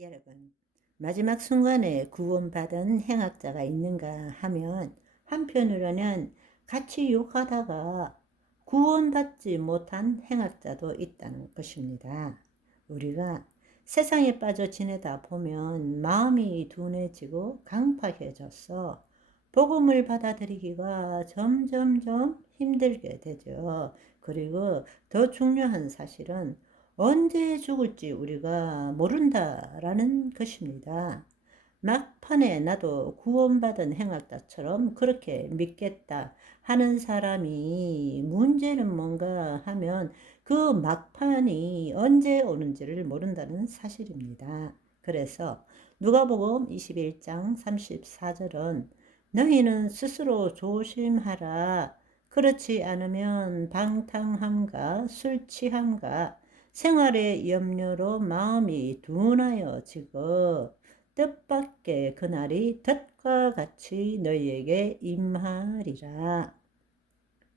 여러분, 마지막 순간에 구원받은 행악자가 있는가 하면 한편으로는 같이 욕하다가 구원받지 못한 행악자도 있다는 것입니다. 우리가 세상에 빠져 지내다 보면 마음이 둔해지고 강팍해져서 복음을 받아들이기가 점점점 힘들게 되죠. 그리고 더 중요한 사실은 언제 죽을지 우리가 모른다라는 것입니다. 막판에 나도 구원받은 행악자처럼 그렇게 믿겠다 하는 사람이 문제는 뭔가 하면 그 막판이 언제 오는지를 모른다는 사실입니다. 그래서 누가복음 21장 34절은 너희는 스스로 조심하라. 그렇지 않으면 방탕함과 술 취함과 생활의 염려로 마음이 둔하여지고 뜻밖의 그날이 덫과 같이 너희에게 임하리라.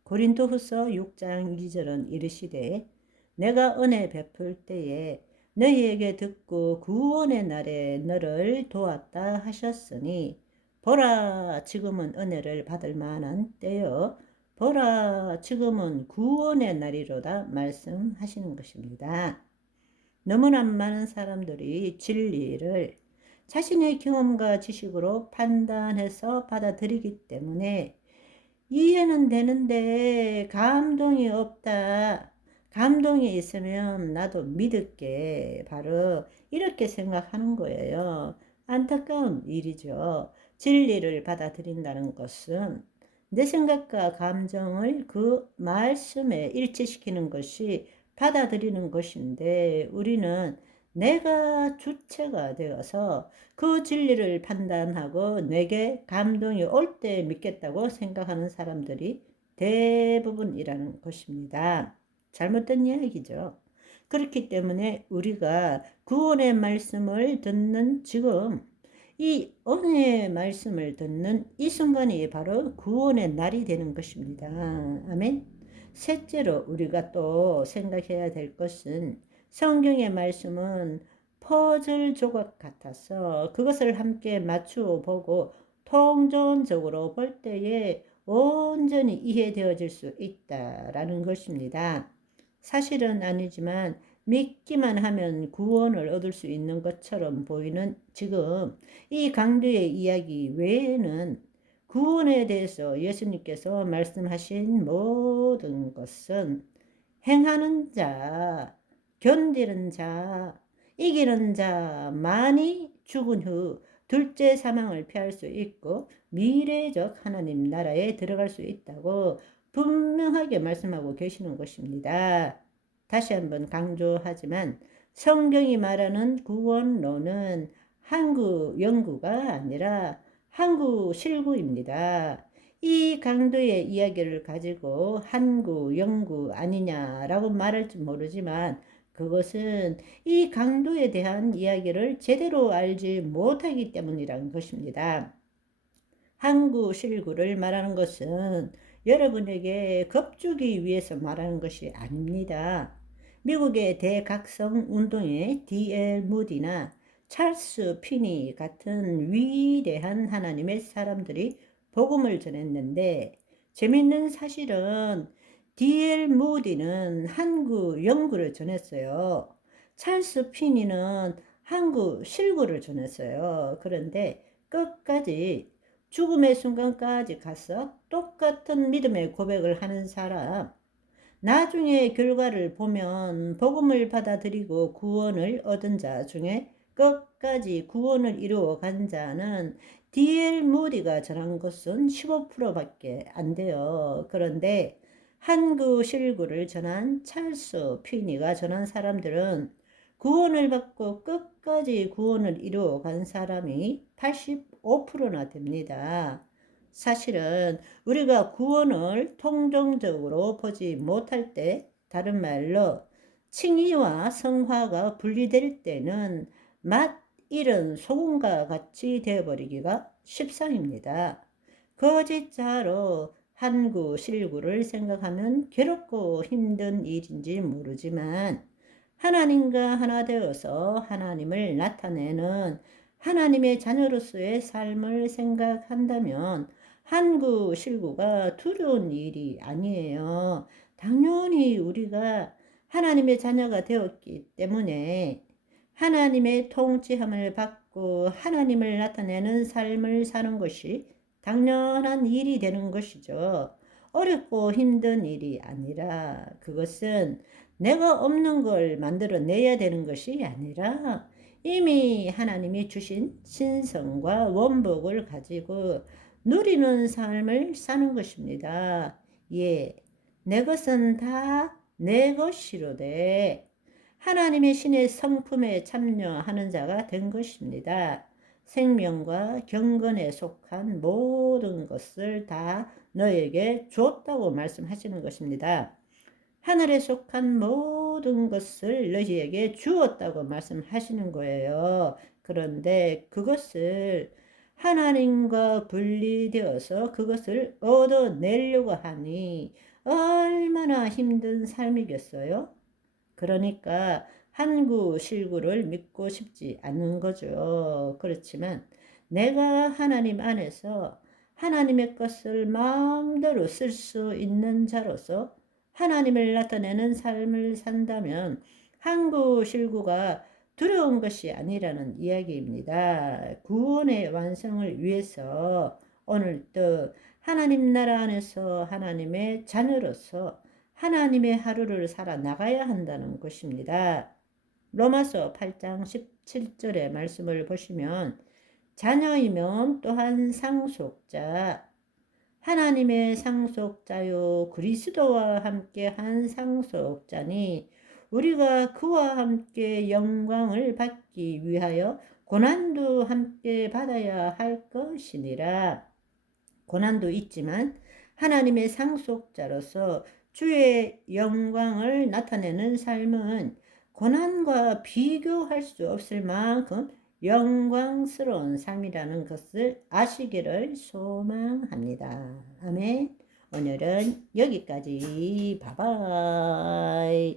고린도후서 6장 2절은 이르시되 내가 은혜 베풀 때에 너희에게 듣고 구원의 날에 너를 도왔다 하셨으니 보라 지금은 은혜를 받을 만한 때요 보라 지금은 구원의 날이로다 말씀하시는 것입니다. 너무나 많은 사람들이 진리를 자신의 경험과 지식으로 판단해서 받아들이기 때문에 이해는 되는데 감동이 없다. 감동이 있으면 나도 믿을게. 바로 이렇게 생각하는 거예요. 안타까운 일이죠. 진리를 받아들인다는 것은 내 생각과 감정을 그 말씀에 일치시키는 것이 받아들이는 것인데 우리는 내가 주체가 되어서 그 진리를 판단하고 내게 감동이 올 때 믿겠다고 생각하는 사람들이 대부분이라는 것입니다. 잘못된 이야기죠. 그렇기 때문에 우리가 구원의 말씀을 듣는 지금 이 은혜의 말씀을 듣는 이 순간이 바로 구원의 날이 되는 것입니다. 아멘. 셋째로 우리가 또 생각해야 될 것은 성경의 말씀은 퍼즐 조각 같아서 그것을 함께 맞추어 보고 통전적으로 볼 때에 온전히 이해되어질 수 있다라는 것입니다. 사실은 아니지만 믿기만 하면 구원을 얻을 수 있는 것처럼 보이는 지금 이 강도의 이야기 외에는 구원에 대해서 예수님께서 말씀하신 모든 것은 행하는 자, 견디는 자, 이기는 자만이 죽은 후 둘째 사망을 피할 수 있고 미래적 하나님 나라에 들어갈 수 있다고 분명하게 말씀하고 계시는 것입니다. 다시 한번 강조하지만 성경이 말하는 구원론은 한구 연구가 아니라 한구 실구입니다. 이 강도의 이야기를 가지고 한구 연구 아니냐라고 말할지 모르지만 그것은 이 강도에 대한 이야기를 제대로 알지 못하기 때문이라는 것입니다. 항구 실구를 말하는 것은 여러분에게 겁주기 위해서 말하는 것이 아닙니다. 미국의 대각성 운동의 D.L. 무디나 찰스 피니 같은 위대한 하나님의 사람들이 복음을 전했는데 재밌는 사실은 D.L. 무디는 한구 영구를 전했어요. 찰스 피니는 한구 실구를 전했어요. 그런데 끝까지 죽음의 순간까지 가서 똑같은 믿음의 고백을 하는 사람, 나중에 결과를 보면 복음을 받아들이고 구원을 얻은 자 중에 끝까지 구원을 이루어 간 자는 D.L. 무디가 전한 것은 15%밖에 안 돼요. 그런데 한구 실구를 전한 찰스 피니가 전한 사람들은 구원을 받고 끝까지 구원을 이루어 간 사람이 85%나 됩니다. 사실은 우리가 구원을 통정적으로 보지 못할 때, 다른 말로 칭의와 성화가 분리될 때는 맛 잃은 소금과 같이 되어버리기가 십상입니다. 거짓자로 한구 실구를 생각하면 괴롭고 힘든 일인지 모르지만 하나님과 하나 되어서 하나님을 나타내는 하나님의 자녀로서의 삶을 생각한다면 한구 실구가 두려운 일이 아니에요. 당연히 우리가 하나님의 자녀가 되었기 때문에 하나님의 통치함을 받고 하나님을 나타내는 삶을 사는 것이 당연한 일이 되는 것이죠. 어렵고 힘든 일이 아니라 그것은 내가 없는 걸 만들어내야 되는 것이 아니라 이미 하나님이 주신 신성과 원복을 가지고 누리는 삶을 사는 것입니다. 예, 내 것은 다 내 것이로되 하나님의 신의 성품에 참여하는 자가 된 것입니다. 생명과 경건에 속한 모든 것을 다 너에게 줬다고 말씀하시는 것입니다. 하늘에 속한 모든 것을 너희에게 주었다고 말씀하시는 거예요. 그런데 그것을 하나님과 분리되어서 그것을 얻어내려고 하니 얼마나 힘든 삶이겠어요? 그러니까 한구 실구를 믿고 싶지 않는 거죠. 그렇지만 내가 하나님 안에서 하나님의 것을 마음대로 쓸 수 있는 자로서 하나님을 나타내는 삶을 산다면 한구 실구가 두려운 것이 아니라는 이야기입니다. 구원의 완성을 위해서 오늘도 하나님 나라 안에서 하나님의 자녀로서 하나님의 하루를 살아나가야 한다는 것입니다. 로마서 8장 17절의 말씀을 보시면 자녀이면 또한 상속자, 하나님의 상속자요 그리스도와 함께 한 상속자니 우리가 그와 함께 영광을 받기 위하여 고난도 함께 받아야 할 것이니라. 고난도 있지만 하나님의 상속자로서 주의 영광을 나타내는 삶은 고난과 비교할 수 없을 만큼 영광스러운 삶이라는 것을 아시기를 소망합니다. 아멘. 오늘은 여기까지. 바이바이.